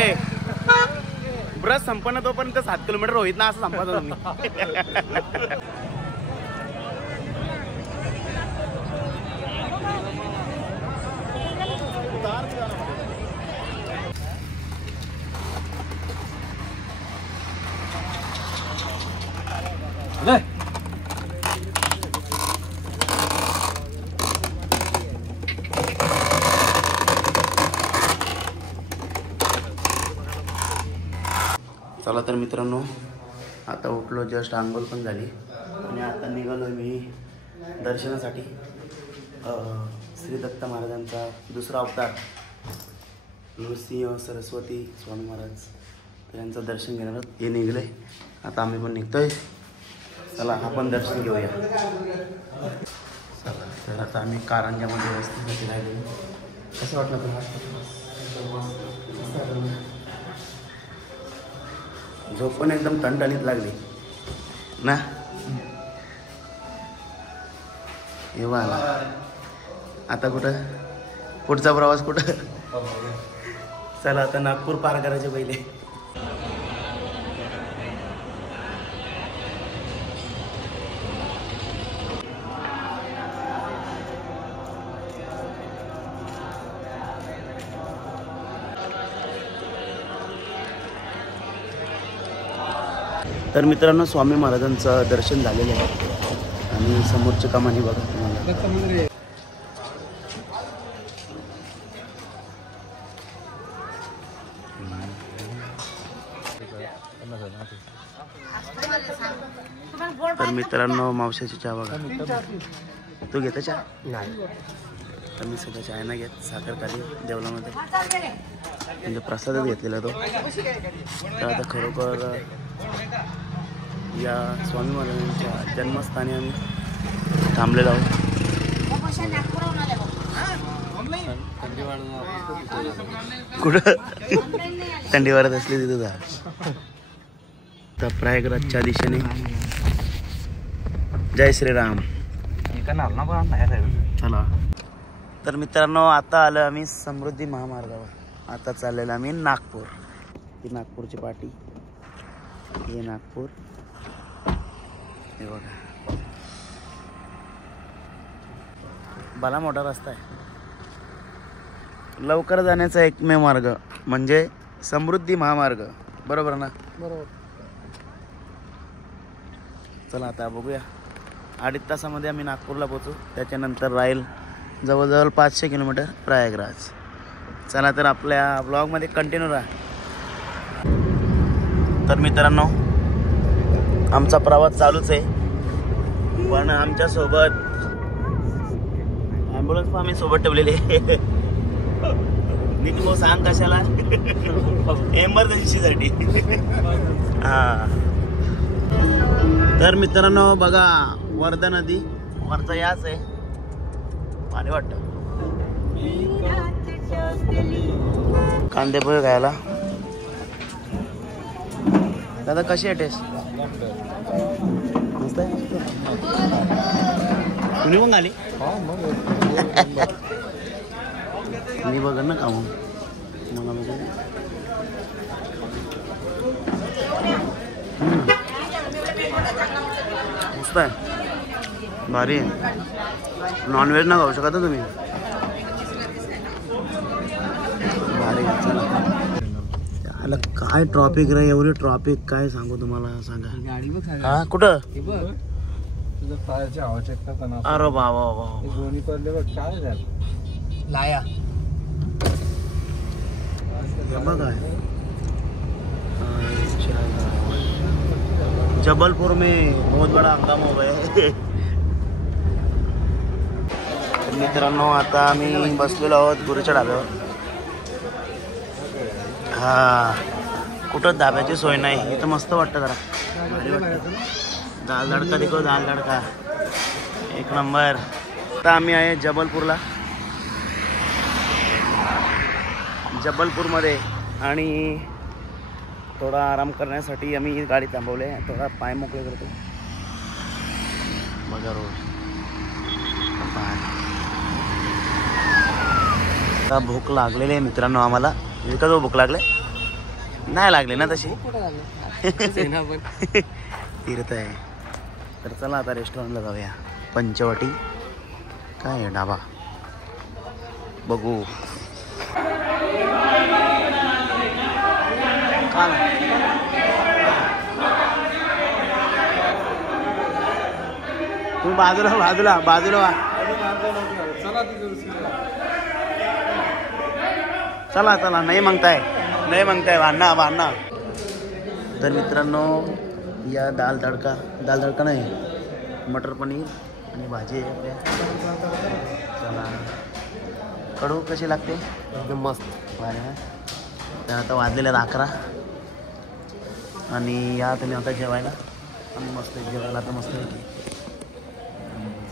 म्हणजे ब्रश संपन्न तोपर्यंत 7 किलोमीटर होईत ना असं संपत तुम्ही. चला तर मित्रांनो, आता उठलो, जस्ट आंघोळ पण झाली आणि आता निघालो मी दर्शनासाठी. श्री दत्त महाराजांचा दुसरा अवतार नृसिंह सरस्वती स्वामी महाराज यांचं दर्शन घेणार हे निघले. आता आम्ही पण निघतोय. चला आपण दर्शन घेऊया. चला तर आता आम्ही कारंजामध्ये वस्तीमध्ये राहिलो. कसं वाटलं तुम्हाला? झोप पण एकदम टणटणीत लागली ना. एवढा आला. आता कुठं पुढचा प्रवास कुठं? चला आता नागपूर पार करायचे पहिले. तर मित्रांनो, स्वामी महाराजांचं दर्शन झालेलं आहे आणि समोरच्या कामाने बघा तुम्हाला. तर मित्रांनो, मावशाची चहा बघा. तू घेता चहा? नाही. तर मी सध्या चहा नाही घेत. साखर खाली देवलामध्ये म्हणजे प्रसादच घेतलेला तो. तर आता खरोखर या स्वामी महाराजांच्या जन्मस्थानी आम्ही थांबलेलो आहोत. कुठं थंडी वाढत असली तिथं जा. तर प्रयागराजच्या दिशेने जय श्रीराम. चला तर मित्रांनो, आता आलं आम्ही समृद्धी महामार्गावर. आता चाललेलं आम्ही नागपूर. ही नागपूरची पाटी, हे नागपूर, हे बघा भला मोठा रस्ता आहे. लवकर जाण्याचा एकमेव मार्ग म्हणजे समृद्धी महामार्ग, बरोबर ना? बरोबर. चला आता बघूया. 2.5 तासामध्ये आम्ही नागपूरला पोहोचू. त्याच्यानंतर राहील जवळजवळ 500 किलोमीटर प्रयागराज. चला तर आपल्या ब्लॉगमध्ये कंटिन्यू राहा. तर मित्रांनो, आमचा प्रवास चालूच आहे, पण आमच्यासोबत ॲम्ब्युलन्स पण आम्ही सोबत ठेवलेली आहे. निखिल भाऊ सांग कशाला? एमर्जन्सीसाठी. हां. तर मित्रांनो बघा, वर्धा नदी वरचा याच आहे. पाणी वाटतं. कांदे पोहे खायला. दादा कशी आहे टेस्ट? मस्त आहे. तुम्ही पण आली? मी बघा ना खाऊन मला म्हणजे मस्त आहे, भारी आहे. नॉनव्हेज ना खाऊ शकता तुम्ही. भारी आहे. काय ट्रॉफिक रे, एवढी ट्रॉफिक काय सांगू तुम्हाला. सांगा. हा कुठं? अरे बाबा काय लाया बघा. जबलपुर में बहुत बड़ा हंगामा हो गया है. मित्रांनो, आता आम्ही बसलेलो आहोत गुरुच्या ढाब्यावर. हा, कुठं धाब्याची सोय नाही. इथं मस्त वाटतं, जरा भारी वाटतं. दाल तडका देखो, दाल तडका एक नंबर. आता आम्ही आहे जबलपूरला, जबलपूरमध्ये, आणि थोडा आराम करण्यासाठी आम्ही गाडी थांबवली. थोडा पाय मोकळे करतो. बघा रोड. आता भूक लागलेली आहे मित्रांनो आम्हाला. का भूक लागले नाही लागले ना तशी कुठं झालं तीर्थ आहे. तर चला आता रेस्टॉरंटला जाऊया. पंचवटी काय आहे ढाबा बघू. तुम्ही बाजूला बाजूला बाजूला वा. चला चला नाही मागताय भांडणा. तर मित्रांनो या दाल तडका नाही मटर पनीर आणि भाजी आहे आपल्या. चला कडू कशी लागते एकदम मस्त. तर आता वाजलेले 11 आणि या तुम्ही आता जेवायला आणि मस्त जेवायला आता मस्त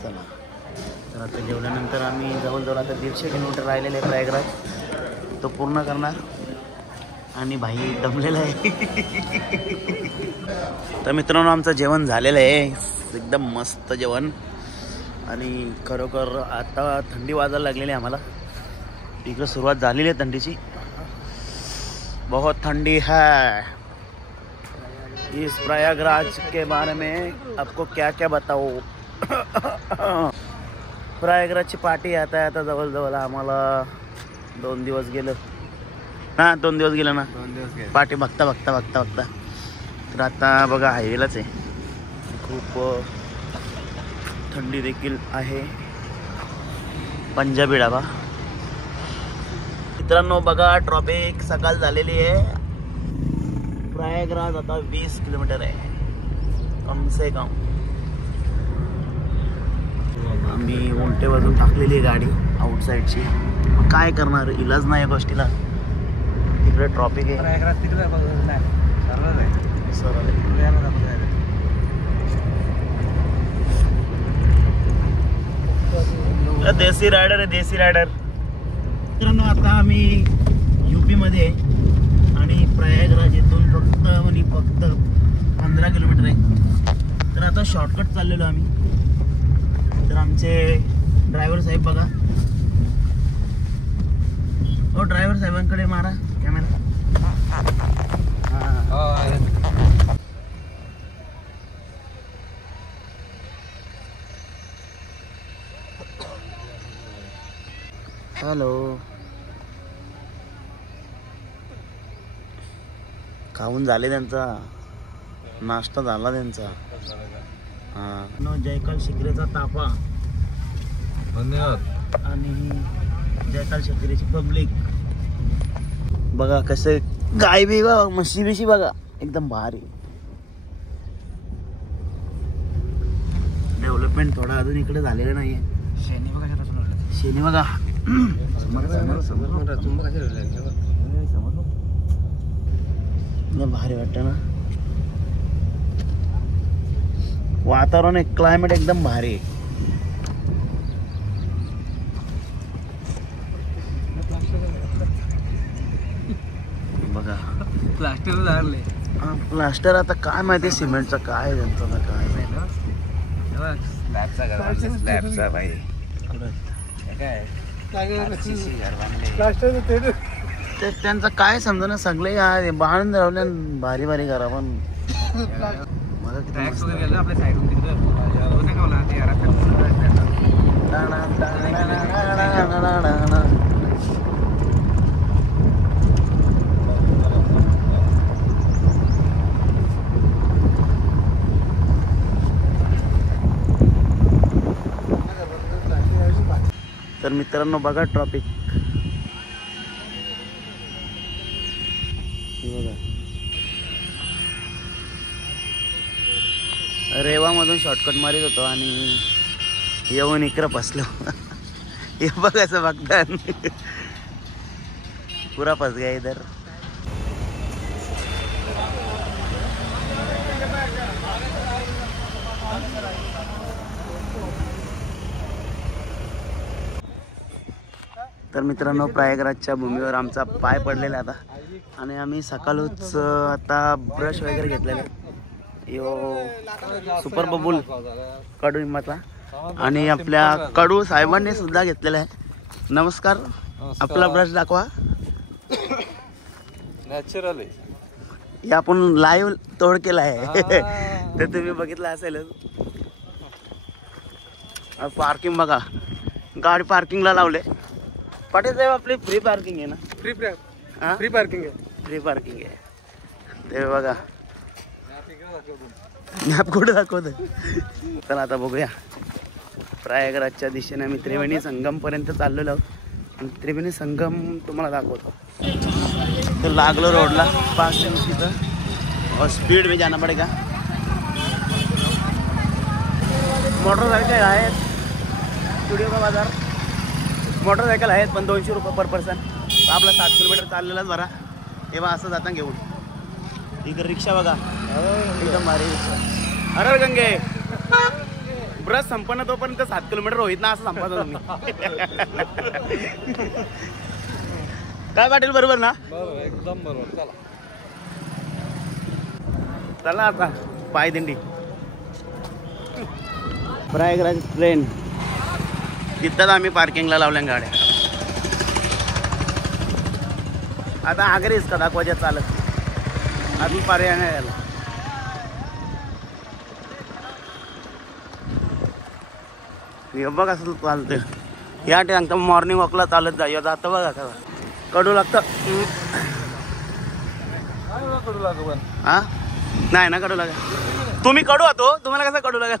चला. तर आता जेवल्यानंतर आम्ही जवळजवळ आता 150 किलोमीटर राहिलेले आहे प्रयागराज. तो पूर्ण करणार आणि भाई दमलेला आहे. तर मित्रांनो आमचं जेवण झालेलं आहे एकदम मस्त जेवण. आणि खरोखर आता थंडी वाजायला लागलेली आहे आम्हाला. इकडं सुरुवात झालेली आहे थंडीची. बहुत ठंडी है. इस प्रयागराज के बारे में आपको क्या क्या बताओ. प्रयागराजची पार्टी आता जवळजवळ आम्हाला 2 दिवस गेलं ना. 2 दिवस गेलं ना पार्टी बघता. तर आता बघा हायवेलाच आहे. खूप थंडी देखील आहे. पंजाबी ढाबा. मित्रांनो बघा ट्रॉफिक सकाळ झालेली आहे. प्रयागराज आता 20 किलोमीटर आहे कम से कम. आम्ही उलटे बाजून टाकलेली आहे गाडी आउटसाईडची. काय करणार इलाज नाही या गोष्टीला. तिकडे ट्रॉफिक आहे. देसी रायडर मित्रांनो आता आम्ही UP मध्ये आणि प्रयागराज इथून फक्त 15 किलोमीटर आहे. तर आता शॉर्टकट चाललेलो आम्ही. तर आमचे ड्रायव्हर साहेब बघा. हो ड्रायव्हर साहेबांकडे मारा कॅमेरा. हॅलो. खाऊन झाले त्यांचा नाश्ता झाला त्यांचा. जयकाल शिकरेचा ताफा धन्यवाद. आणि जयकाल शिकरेची पब्लिक बघा कसे. गाय बी बघा म्हशी बिशी बघा एकदम भारी. डेव्हलपमेंट थोडा अजून इकडे झालेलं नाहीये. शेणी बघा भारी वाटतं ना. वातावरण एक क्लायमेट एकदम भारी आहे. बघा प्लास्टर झाले. प्लास्टर आता काय माहिती सिमेंटचं काय त्यांचं काय भाई. त्यांचं काय समजा ना. सगळे बांधून रावल्या भारी घरा पण मला किती तर मित्रांनो बघा ट्रॉफिक बघा. रेवामधून शॉर्टकट मारित होतो आणि येऊन इकडं फसलो. हे बघायचं बघतात पुरा फस गया इधर. तर मित्रांनो प्रयागराजच्या भूमीवर आमचा पाय पडलेला आता. आणि आम्ही सकाळच आता ब्रश वगैरे घेतलेला. यो सुपर बबूल कडू हिंमतला आणि आपल्या कडू साहेबांनी सुद्धा घेतलेला आहे. नमस्कार. आपला ब्रश दाखवा. नॅचरल हे आपण लाईव्ह तोड केला आहे तर तुम्ही बघितलं असेलच. पार्किंग बघा, गाडी पार्किंगला लावले. पाटील साहेब आपली फ्री पार्किंग आहे ना? फ्री फ्री पार्किंग आहे. फ्री पार्किंग आहे ते बघा. मॅप कुठं दाखवत. चला आता बघूया. प्रयागराजच्या दिशेने आम्ही त्रिवेणी संगमपर्यंत चाललेलो आहोत आणि त्रिवेणी संगम तुम्हाला दाखवतो. तो लागलो रोडला 5 किलोमीटर और स्पीड में जाना पड़ेगा. मोटरसायकल आहेत, स्टुडिओ का बाजार. मोटरसायकल आहेत पण 200 रुपये पर पर्सन. आपला 7 किलोमीटर चाललेलाच बरा. तेव्हा असं जाता घेऊन. इकडे रिक्षा बघा एकदम भारी रिक्षा. अरे गंगे ब्रश संपन्न तोपर्यंत 7 किलोमीटर होईत ना असं संपत तुम्ही. काय पाटील बरोबर ना? एकदम बरोबर. चला चला आता पायदिंडी. प्रयागराज ट्रेन तिथंच आम्ही पार्किंगला लावल्या गाड्या. आता आगरीच का दाखवायच्या चालत अजून पर्याय नाही याला. हे बघा असं चालतं या ठिकाणी. मॉर्निंग वॉकला चालत जा. जातं बघा का कडू लागतं. हा नाही ना कडू लागत. तुम्ही कडू होतो, तुम्हाला कसं कडू लागत.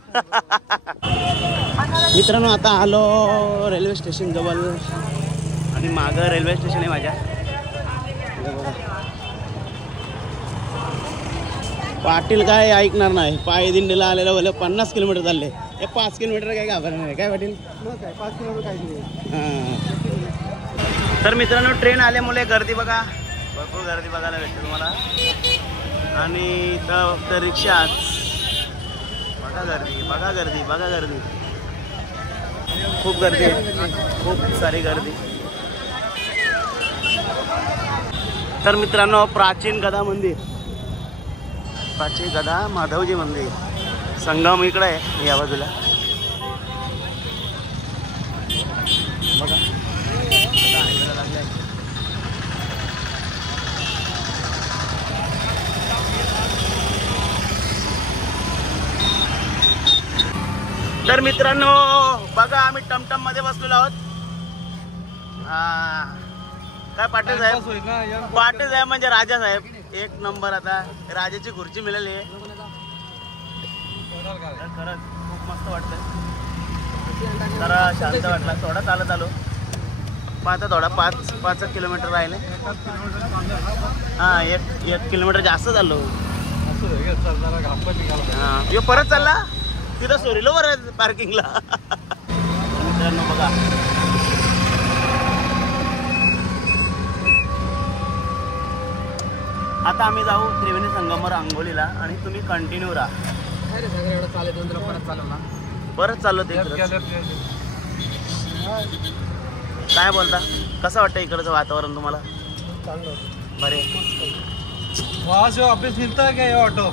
मित्रांनो आता आलो रेल्वे स्टेशन जवळ आणि मागं रेल्वे स्टेशन आहे माझ्या. पाटील काय ऐकणार नाही. पायदिंडीला आलेलं बोल 50 किलोमीटर चालले. हे 5 किलोमीटर काय घाबरणार नाही काय पाटील? 5 किलोमीटर काही. तर मित्रांनो ट्रेन आल्यामुळे गर्दी बघा, भरपूर गर्दी बघायला भेटते तुम्हाला. आणि इथं फक्त रिक्षाच. बघा गर्दी, बघा गर्दी, बघा गर्दी. खूप गर्दी आहे, खूप सारी गर्दी. तर मित्रांनो प्राचीन गदा मंदिर, प्राचीन गदा माधवजी मंदिर. संगम इकडे आहे या बाजूला बघा. तर मित्रांनो बघा आम्ही टमटम मध्ये बसलेलो आहोत. काय पाटील साहेब? पाटील साहेब म्हणजे राजा साहेब. एक नंबर. आता राजाची खुर्ची मिळाली आहे. खरंच खूप मस्त वाटतं. जरा शांत वाटला. थोडा चालत आलो. आता थोडा 5 किलोमीटर राहिले. हां 1 किलोमीटर जास्त चाललो. हां परत चालला तिथं सोरीलो बरं पार्किंगला. मित्रांनो बघा आता आम्ही जाऊ त्रिवेणी संगमवर आंघोळीला आणि तुम्ही कंटिन्यू राहा. परत चाललो ते. काय बोलता? कसं वाटतं इकडचं वातावरण तुम्हाला? बरे वहाँ से वापस मिलता है क्या ये ऑटो?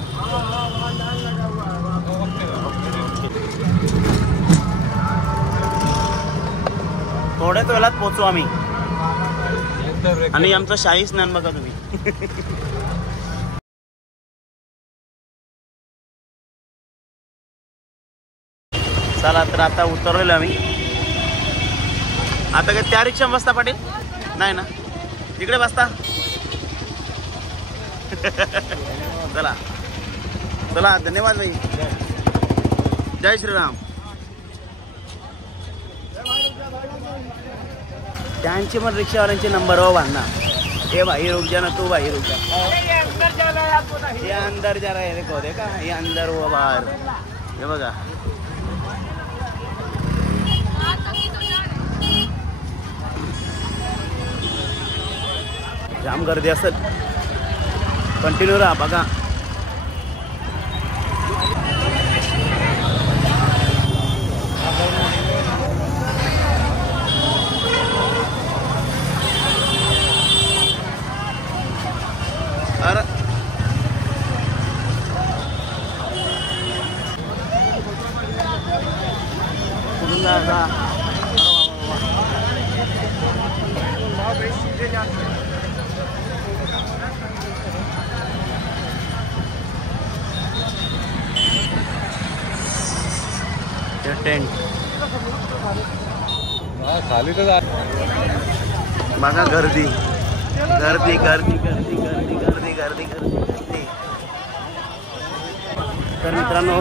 थोड्याच वेळात पोहोचू आम्ही. आणि आमचं शाही स्नान बघा तुम्ही. चला तर आता उतरलेलो आम्ही. आता काय त्या रिक्षा बसता पाटील? नाही ना तिकडे बसता. चला चला धन्यवाद भाई. जय श्रीराम. त्यांचे पण रिक्षावाल्यांचे नंबर हो भांडणार. ये भाई रुक जा ना, तू भाई रुक जा. ये अंदर जा रहा है देखो. देखा ये अंदर वो बाहर. हे बघा जाम गर्दी असेल. कंटिन्यू राहा बघा. अरे कुठून जायचा? टेंट. खाली तर बघा गर्दी गर्दी गर्दी गर्दी गर्दी गर्दी गर्दी गर्दी. तर मित्रांनो,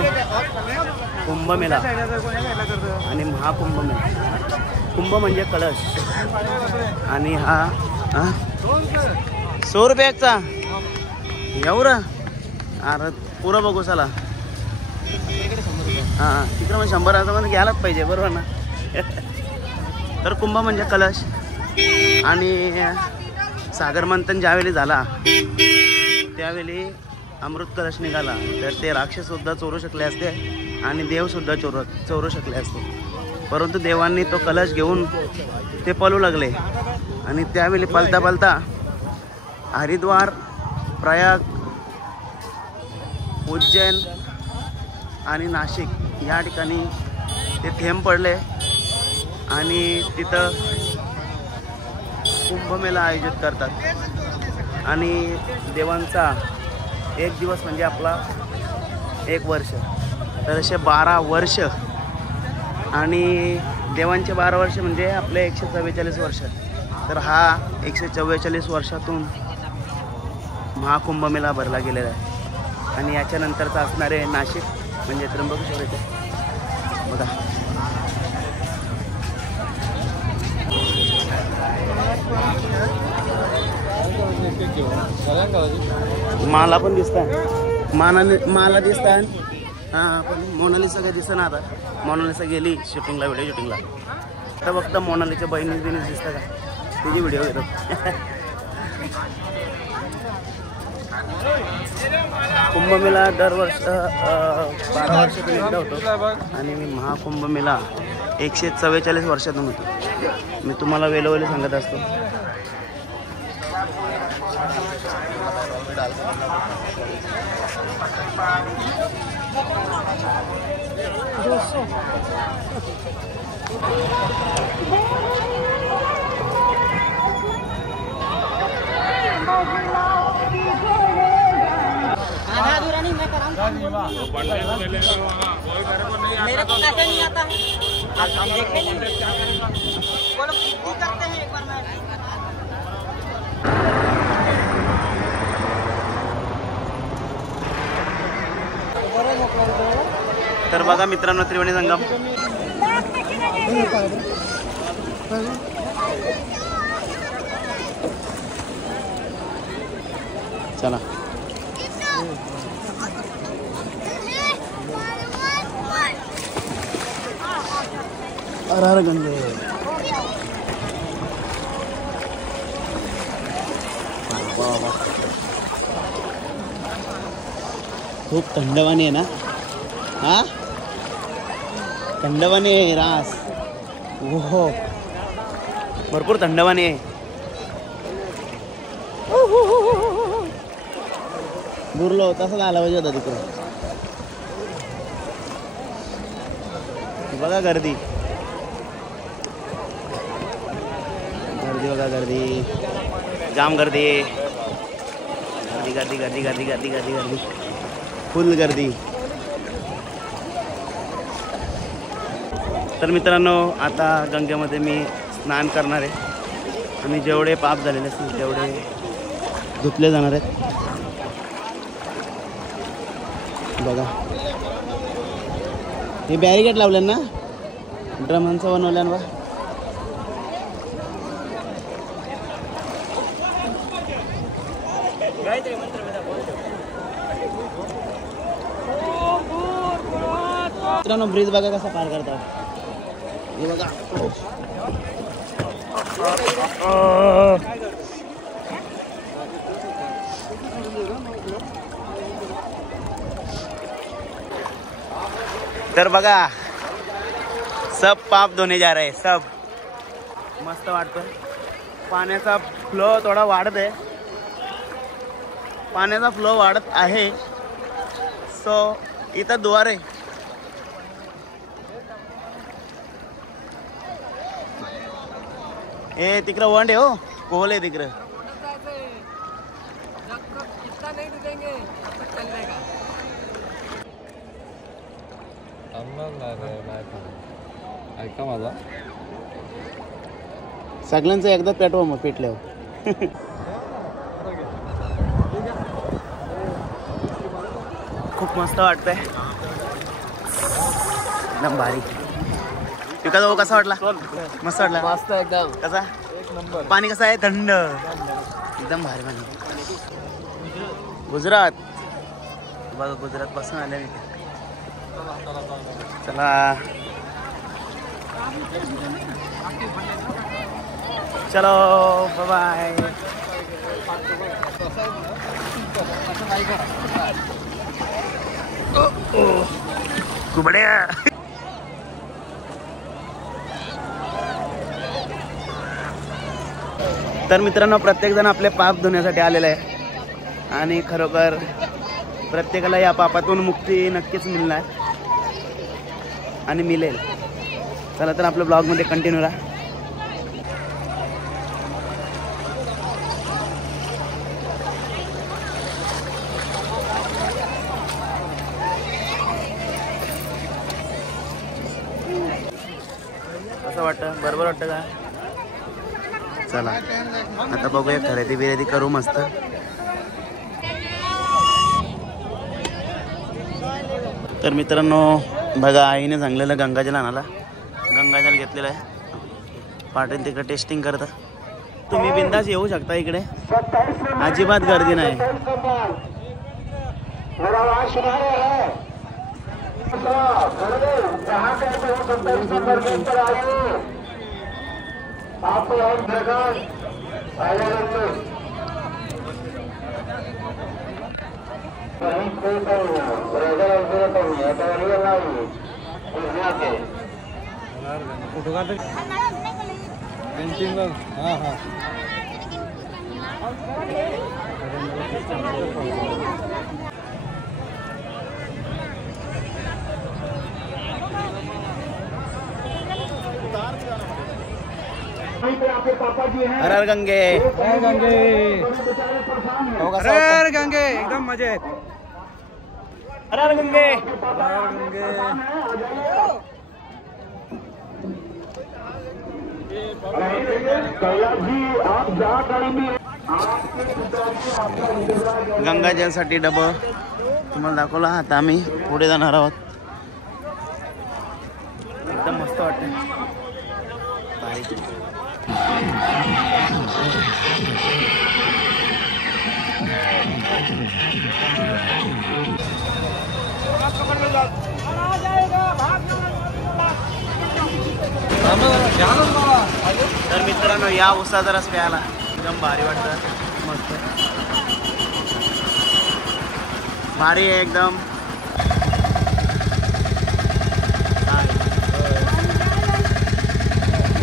कुंभमेळा आणि महाकुंभमेळा. कुंभ म्हणजे कलश आणि हा 100 रुपयाचा एवढं. अरे पुरं बघू चला. हां तिकडं मग 100 मध्ये घ्यायलाच पाहिजे बरोबर ना. तर कुंभ म्हणजे कलश आणि सागर मंथन ज्यावेळी झाला त्यावेळी अमृत कलश निघाला. तर ते राक्षससुद्धा चोरू शकले असते आणि देवसुद्धा चोरू शकले असते. परंतु देवांनी तो कलश घेऊन ते पळू लागले आणि त्यावेळी पळता पळता हरिद्वार, प्रयाग, उज्जैन आणि नाशिक या ठिकाणी ते थेंब पडले आणि तिथं कुंभमेळा आयोजित करतात. आणि देवांचा एक दिवस म्हणजे आपला 1 वर्ष. तर असे 12 वर्ष आणि देवांचे 12 वर्ष म्हणजे आपले 144 वर्ष. तर हा 144 वर्षातून महाकुंभमेळा भरला गेलेला आहे. आणि याच्यानंतरचा असणारे नाशिक म्हणजे त्र्यंबकेश्वर येथे बघा. माला पण दिसतात, माला दिसतात. हां पण मोनालिसा काय दिसतं ना. आता मोनालिसा गेली शूटिंगला, व्हिडिओ शूटिंगला. तर फक्त मोनालिसच्या बहिणी दिसतं का, तिची व्हिडिओ घेतो. कुंभमेळा दरवर्ष 12 वर्षातून एकदा होतो आणि महाकुंभमेळा 144 वर्षातून होतो. मी तुम्हाला वेळोवेळी सांगत असतो. मेरे को कैसे नहीं आता है, आप देखे नहीं वो लोग करते हैं एक बार मैं. तर बघा मित्रांनो, त्रिवेणी संगम. चला गंगे. खूप थंडवानी आहे ना. हा थंडवानी आहे रास. हो भरपूर थंडवानी आहे. बुरलो तसंच आला पाहिजे होता तिकडे. बघा गर्दी गर्दी बघा गर्दी, जाम गर्दी गर्दी गर्दी गर्दी गर्दी गर्दी गर्दी गर्दी फुल गर्दी. तर मित्रांनो, आता गंगेमध्ये मी स्नान करणार आहे आणि जेवढे पाप झालेले असतील तेवढे धुतले जाणार आहेत. बघा हे बॅरिकेड लावलं ना, ड्रमांचं बनवलं बा. मित्रांनो ब्रिज बघा कसा पार करतात. हे बघा तर बघा सब पाप धोने जा रहे, सब मस्त वाटतं. पाण्याचा फ्लो थोडा वाढत आहे, पाण्याचा फ्लो वाढत आहे. सो इथं द्वार आहे. ए तिकडं वंड आहे, हो कोहल आहे तिकडं. ऐका माझा सगळ्यांचं एकदा पेटवा मग पेटल्यावर. खूप मस्त वाटतंय, एकदम भारी. तुका जाऊ कसा वाटला? मस्त वाटला. मस्त एकदम. कसा? एक नंबर. पाणी कसं आहे? थंड, एकदम भारी पाणी. गुजरात बघा, गुजरात पासून आले मी. चला चलो बाय. बढिया. तर मित्रांनो, प्रत्येकजण आपले पाप धुण्यासाठी आलेला आहे आणि खरोखर प्रत्येकाला या पापातून मुक्ती नक्कीच मिळणार आणि मिळेल. चला तर आपल्या ब्लॉगमध्ये कंटिन्यू राहा. कसं वाटतं? बरोबर वाटतं का? चला आता बघूया, खरेदी बिरेदी करू मस्त. तर मित्रांनो बघा, आईने सांगलेलं गंगाजल आणायला. गंगाजल घेतलेलं आहे. पाटील तिकडे टेस्टिंग करता. तुम्ही बिंदास येऊ शकता इकडे, अजिबात गर्दी नाही. फोटो काढ. पेंटिंग. हां हां. हर हर गंगे. हर गंगे. हर गंगे एकदम मजेत. हर हर गंगे. हर गंगे. गंगाजलसाठी डबं तुम्हाला दाखवला. आता आम्ही पुढे जाणार आहोत. एकदम मस्त वाटतं. तर मित्रांनो, या उसाचा रस प्यायला एकदम भारी वाटतं. मस्त भारी आहे एकदम.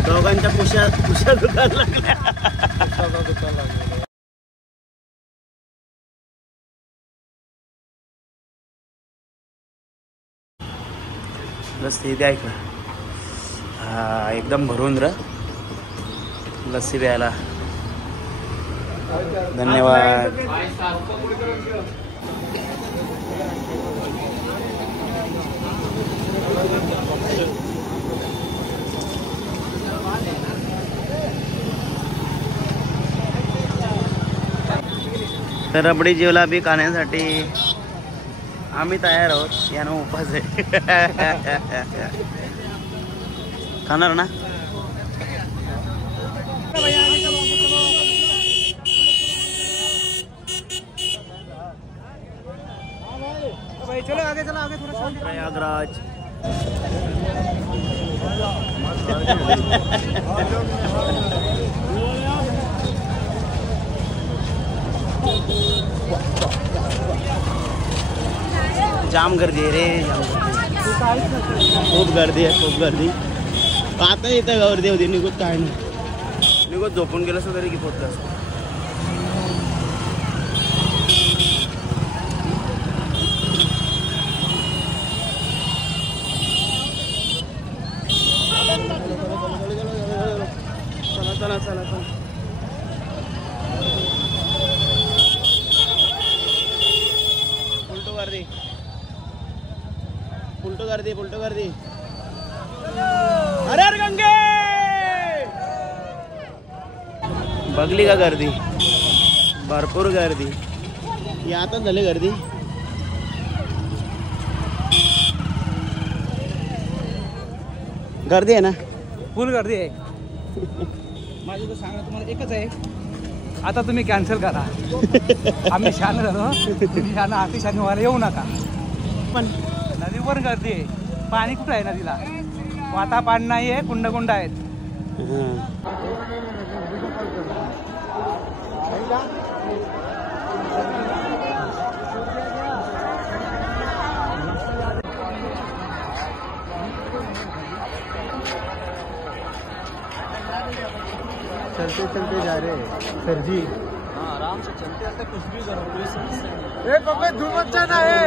दोघांच्या कुशा दुकान लागल्या. लस्सी द्या ऐकलं. हा एकदम भरून लस्सी प्यायला. धन्यवाद. तर रबडी जिलेबी खाण्यासाठी आम्ही तयार आहोत. यानं उपास आहे. खाणार ना? चलो आगे, चलो आगे थोड़ा. प्रयागराज. जाम गर्दी आहे रे, खूप गर्दी आहे, खूप गर्दी. आता येतं गर्दी होती. निघत काय नाही, निघत झोपून गेलं असं तरी की पोहोचलं असतं. चला चला चला. उलटो गर्दी, उलटो गर्दी फुलटो गर्दी. हर हर गंगे. बघली का गर्दी, भरपूर गर्दी. ही आता झाली गर्दी. गर्दी आहे ना, फुल गर्दी आहे. माझं तर सांगा तुम्हाला एकच आहे, आता तुम्ही कॅन्सल करा. आम्ही शान झालो, तुम्ही शान अतिशान व्हायला येऊ नका. पण नदीवर गर्दी आहे. पाणी कुठं आहे नदीला? वाता पाणी नाही आहे, कुंड कुंड आहेत. चलते चलते जा रहे हैं सर जी. हाँ, आराम से चलते रहते, कुछ भी करो, कोई समस्या नहीं. कपड़े धूल बच्चा ना है.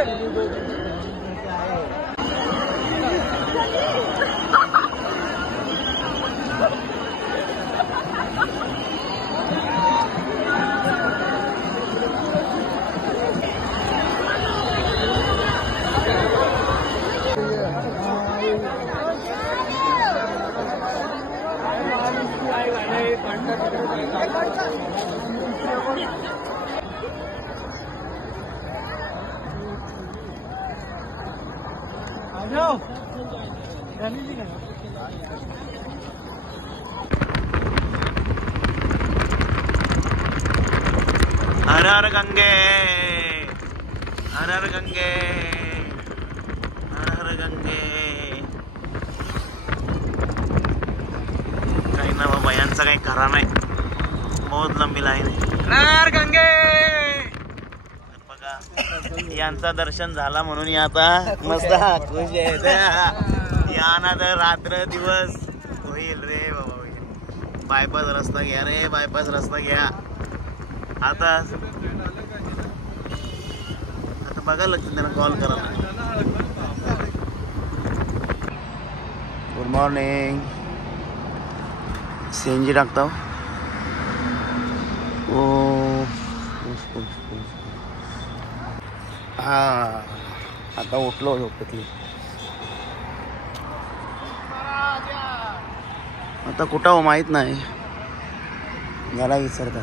हर हर गंगे, हर हर गंगे, हर हर गंगे. काही ना बाबा, यांचा काही खरा नाही. बहुत लंबी लाईन आहे. हर गंगे. बघा, यांचा दर्शन झाला म्हणून आता मस्त खुश आहे. यांना तर रात्र दिवस होईल रे बाबा, होईल. बायपास रस्ता घ्या रे, बायपास रस्ता घ्या. आता बघायला लागतं त्यांना कॉल करायला. Good morning. सीएनजी टाकता. ओ हा, आता उठलो झोपेतली. आता कुठं हो माहीत नाही, याला विचारता.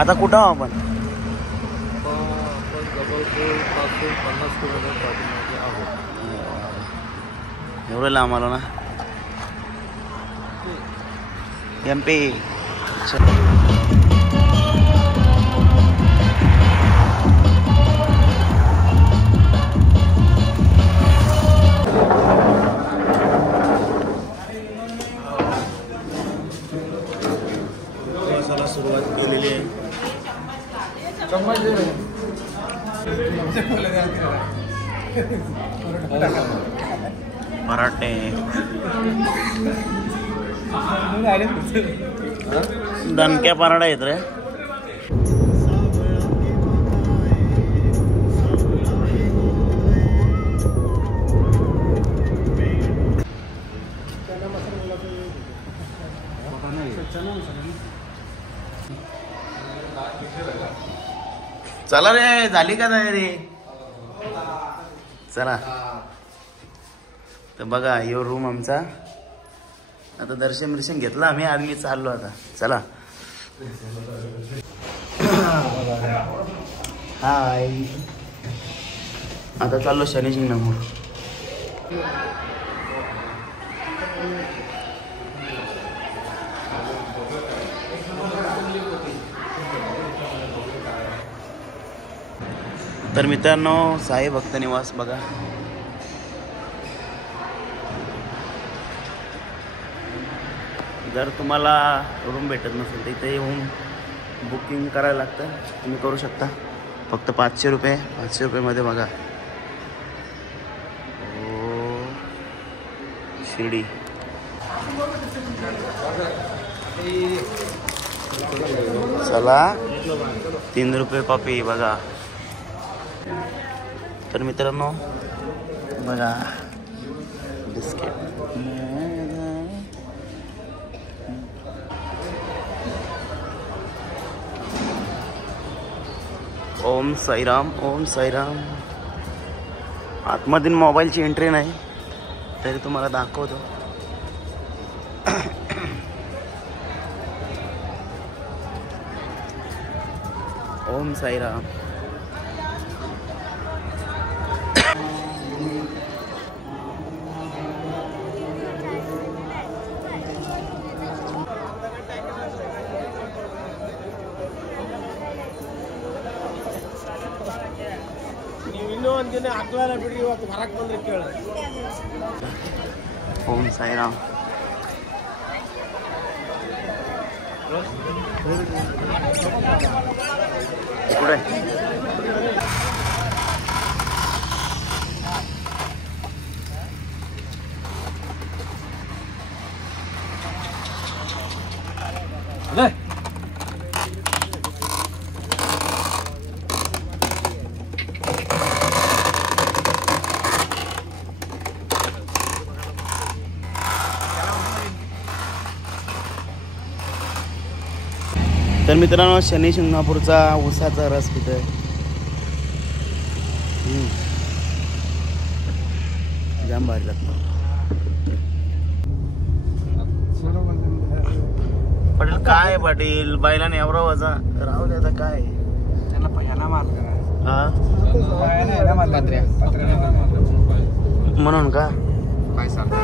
आता कुठं आहो आपण? जबलपूर पासून 50 किलोमीटर पाठीमागे आहोत. एवढं लांब आलो ना. MP. सुरुवात केलेली आहे. पराठे, दणक्या पराठा आहेत रे. चला रे, झाली का तयारी? चला. तर बघा, यो रूम आमचा. आता दर्शन घेतलं आम्ही. आज मी चाललो आता. चला. हाय. आता चाललो शनी शिंगणापूर. तर मित्रांनो, साई भक्त निवास बघा. जर तुम्हाला रूम भेटत नसेल तर इथे येऊन बुकिंग करायला लागतं. तुम्ही करू शकता. फक्त 500 रुपये. 500 रुपयेमध्ये बघा. ओ शिर्डी. चला, 3 रुपये कॉपी बघा. तर मित्रांनो बघा, बिस्किट. ओम साईराम, ओम साईराम. आतमधून मोबाईलची एंट्री नाही तरी तुम्हाला दाखवतो. ओम साईराम. ओम साईराम. कुठे तर मित्रांनो, शनी शिंगणापूरचा ऊसाचा रस पितोय. जाम भारी लागतो. पाटील काय पाटील बैलाने एवढा वजा राहू द्या आता काय त्यांना पहिला मार हा म्हणून का काय सांगता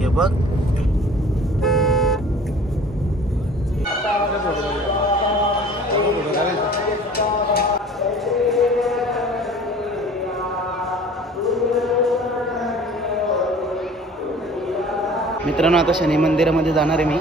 हे बघ. मित्रांनो, आता शनी मंदिरामध्ये जाणार आहे मी.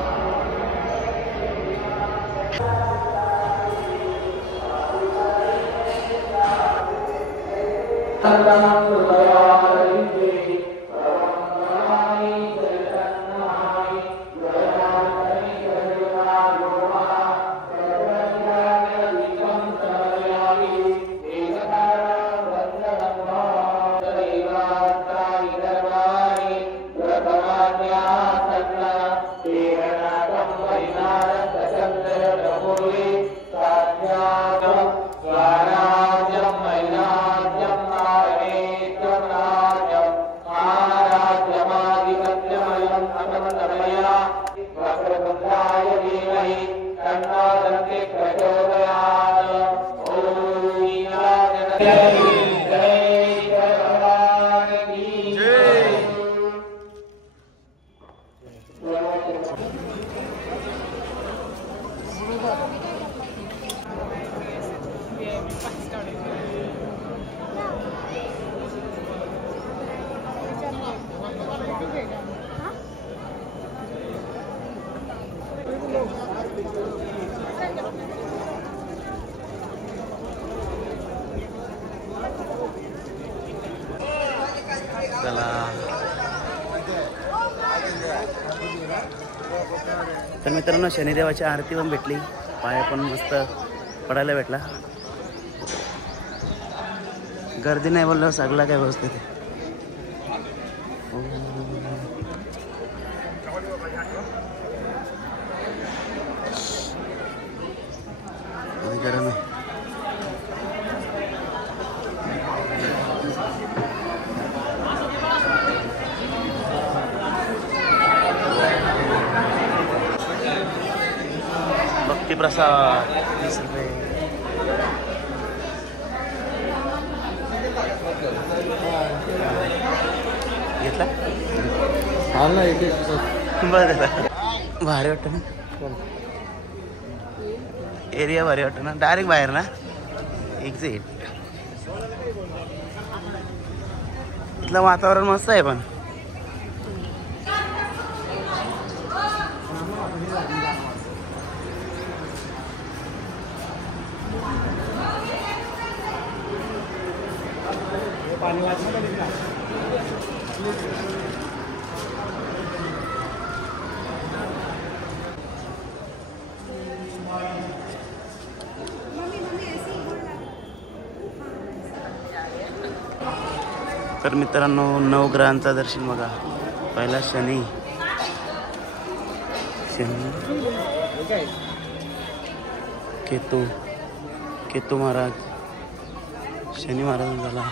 तर मित्रांनो, शनिदेवाची आरती पण भेटली, पाया पण मस्त पडायला भेटला. गर्दी नाही बोलल्यावर सगळं काय व्यवस्थित आहे. गरम आहे. भक्तिप्रसाद 20 रुपये. घेतला बरं. भारी वाटतं ना, एरिया भारी वाटतं ना. डायरेक्ट बाहेर ना, एक्झिट. इथलं वातावरण मस्त आहे पण. तर मित्रांनो, नवग्रहांचा दर्शन बघा. पहिला शनी, केतू, केतू महाराज, शनी महाराज झाला.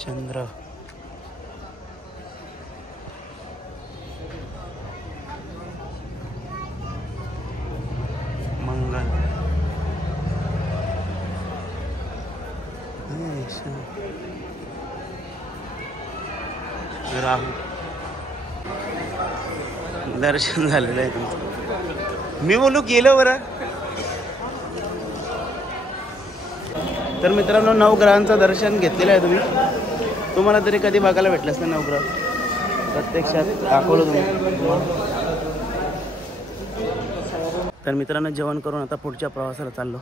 चंद्र, मंगल, राहू. दर्शन झालेलं आहे तुमचं. मी बोलू केलं बरं. तर मित्रांनो, नवग्रहांचं दर्शन घेतलेलं आहे तुम्ही. तुम्हाला तरी कधी बघायला भेटलंच ना नवग्रह, प्रत्यक्षात दाखवलं तुम्ही. तर मित्रांनो, जेवण करून आता पुढच्या प्रवासाला चाललो.